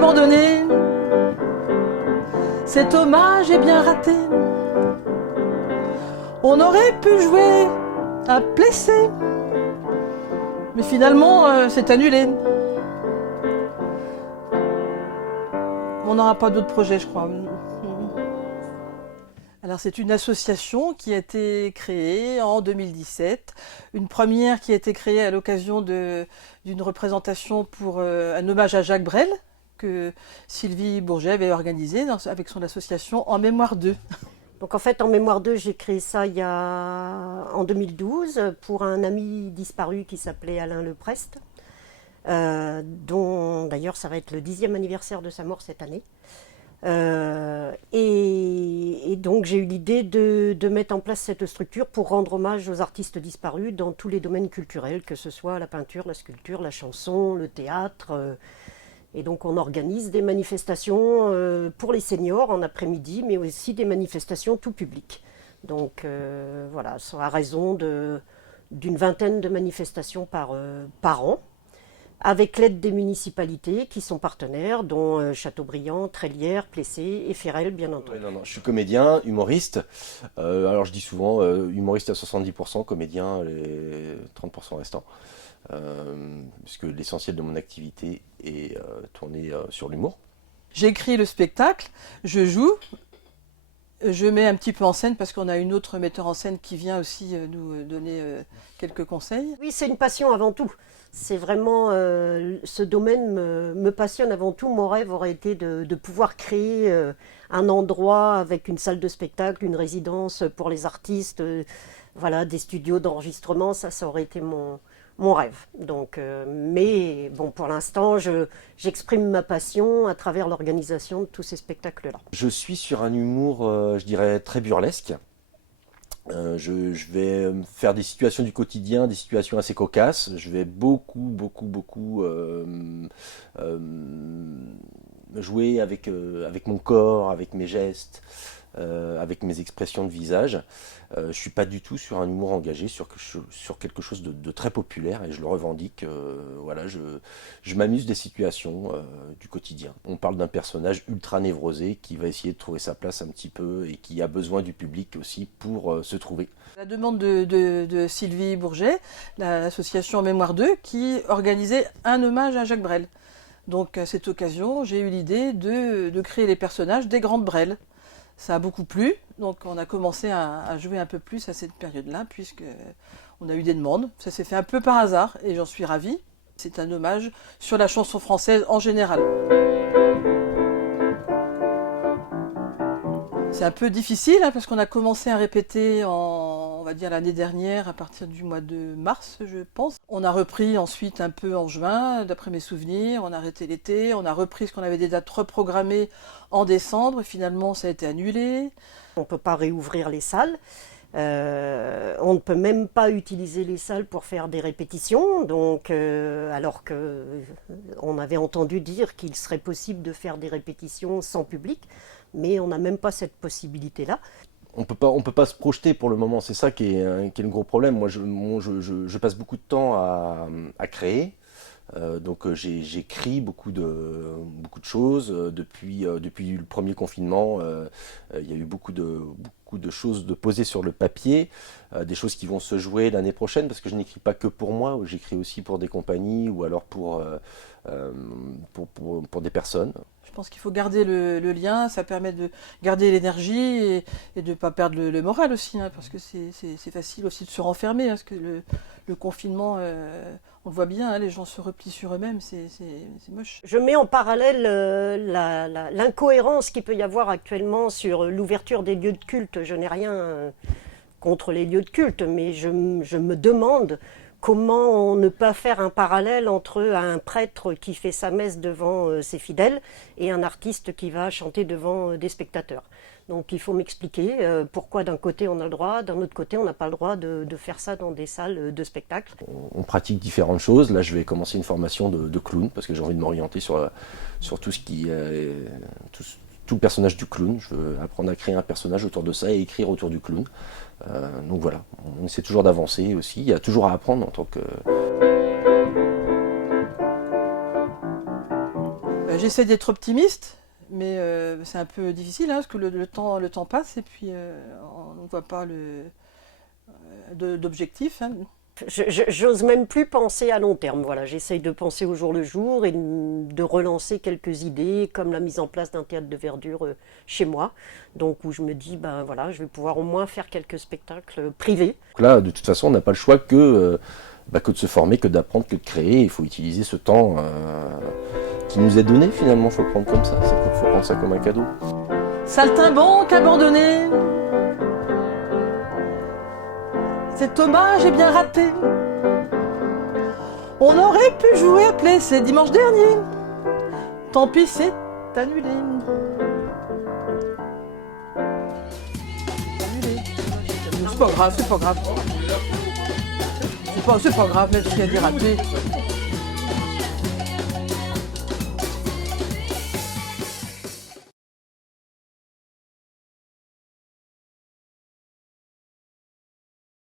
abandonné. Cet hommage est bien raté. On aurait pu jouer à Plessé, mais finalement c'est annulé. On n'aura pas d'autres projets, je crois. Alors c'est une association qui a été créée en 2017, une première qui a été créée à l'occasion d'une représentation pour un hommage à Jacques Brel que Sylvie Bourget avait organisé avec son association En Mémoire d'eux. Donc en fait, En Mémoire d'eux, j'ai créé ça en 2012 pour un ami disparu qui s'appelait Alain Leprest, dont d'ailleurs ça va être le 10e anniversaire de sa mort cette année. Et donc j'ai eu l'idée de mettre en place cette structure pour rendre hommage aux artistes disparus dans tous les domaines culturels, que ce soit la peinture, la sculpture, la chanson, le théâtre. Et donc on organise des manifestations pour les seniors en après-midi, mais aussi des manifestations tout public. Donc voilà, à raison d'une vingtaine de manifestations par an, avec l'aide des municipalités qui sont partenaires, dont Châteaubriand, Trélières, Plessé et Ferrel, bien entendu. Ouais, non, je suis comédien, humoriste. Alors je dis souvent humoriste à 70%, comédien les 30% restants. Puisque l'essentiel de mon activité est tourné sur l'humour. J'écris le spectacle, je joue, je mets un petit peu en scène parce qu'on a une autre metteur en scène qui vient aussi nous donner quelques conseils. Oui, c'est une passion avant tout. C'est vraiment, ce domaine me passionne avant tout. Mon rêve aurait été de pouvoir créer un endroit avec une salle de spectacle, une résidence pour les artistes, voilà, des studios d'enregistrement. Ça aurait été mon rêve. Donc, mais bon, pour l'instant, j'exprime ma passion à travers l'organisation de tous ces spectacles-là. Je suis sur un humour, je dirais, très burlesque. Je vais faire des situations du quotidien, des situations assez cocasses. Je vais beaucoup jouer avec mon corps, avec mes gestes, avec mes expressions de visage. Je suis pas du tout sur un humour engagé, sur quelque chose de très populaire, et je le revendique. Voilà, je m'amuse des situations du quotidien. On parle d'un personnage ultra névrosé qui va essayer de trouver sa place un petit peu et qui a besoin du public aussi pour se trouver. La demande de Sylvie Bourget, l'association En Mémoire d'eux, qui organisait un hommage à Jacques Brel. Donc à cette occasion, j'ai eu l'idée de créer les personnages des grandes Brel. Ça a beaucoup plu, donc on a commencé à jouer un peu plus à cette période-là, puisqu'on a eu des demandes. Ça s'est fait un peu par hasard, et j'en suis ravie. C'est un hommage sur la chanson française en général. C'est un peu difficile, parce qu'on a commencé à répéter on va dire l'année dernière, à partir du mois de mars, je pense. On a repris ensuite un peu en juin, d'après mes souvenirs. On a arrêté l'été, on a repris ce qu'on avait des dates reprogrammées en décembre. Finalement, ça a été annulé. On ne peut pas réouvrir les salles. On ne peut même pas utiliser les salles pour faire des répétitions, donc, alors qu'on avait entendu dire qu'il serait possible de faire des répétitions sans public, mais on n'a même pas cette possibilité-là. On peut pas se projeter pour le moment, c'est ça qui est le gros problème. Moi, je passe beaucoup de temps à créer. Donc j'écris beaucoup de choses depuis le premier confinement. Il y a eu beaucoup de choses de posées sur le papier, des choses qui vont se jouer l'année prochaine, parce que je n'écris pas que pour moi, j'écris aussi pour des compagnies ou alors pour des personnes. Je pense qu'il faut garder le lien, ça permet de garder l'énergie et de ne pas perdre le moral aussi, parce que c'est facile aussi de se renfermer, parce que le confinement, on le voit bien, les gens se replient sur eux-mêmes, c'est moche. Je mets en parallèle l'incohérence qu'il peut y avoir actuellement sur l'ouverture des lieux de culte. Je n'ai rien contre les lieux de culte, mais je me demande comment on ne peut faire un parallèle entre un prêtre qui fait sa messe devant ses fidèles et un artiste qui va chanter devant des spectateurs. Donc il faut m'expliquer pourquoi d'un côté on a le droit, d'un autre côté on n'a pas le droit de faire ça dans des salles de spectacle. On pratique différentes choses. Là je vais commencer une formation de clown parce que j'ai envie de m'orienter sur tout ce qui tout le personnage du clown. Je veux apprendre à créer un personnage autour de ça et écrire autour du clown. Donc voilà, on essaie toujours d'avancer aussi. Il y a toujours à apprendre en tant que... J'essaie d'être optimiste, mais c'est un peu difficile, hein, parce que le temps passe et puis on ne voit pas d'objectif. Hein. J'ose même plus penser à long terme. Voilà, j'essaye de penser au jour le jour et de relancer quelques idées, comme la mise en place d'un théâtre de verdure chez moi. Donc où je me dis, ben voilà, je vais pouvoir au moins faire quelques spectacles privés. Donc là, de toute façon, on n'a pas le choix que de se former, que d'apprendre, que de créer. Il faut utiliser ce temps qui nous est donné finalement. Il faut le prendre comme ça. Il faut prendre ça comme un cadeau. Saltimbanque abandonné. Cet hommage est bien raté. On aurait pu jouer à Play, c'est dimanche dernier. Tant pis, c'est annulé. C'est pas grave, c'est pas grave. C'est pas grave, même si elle est ratée.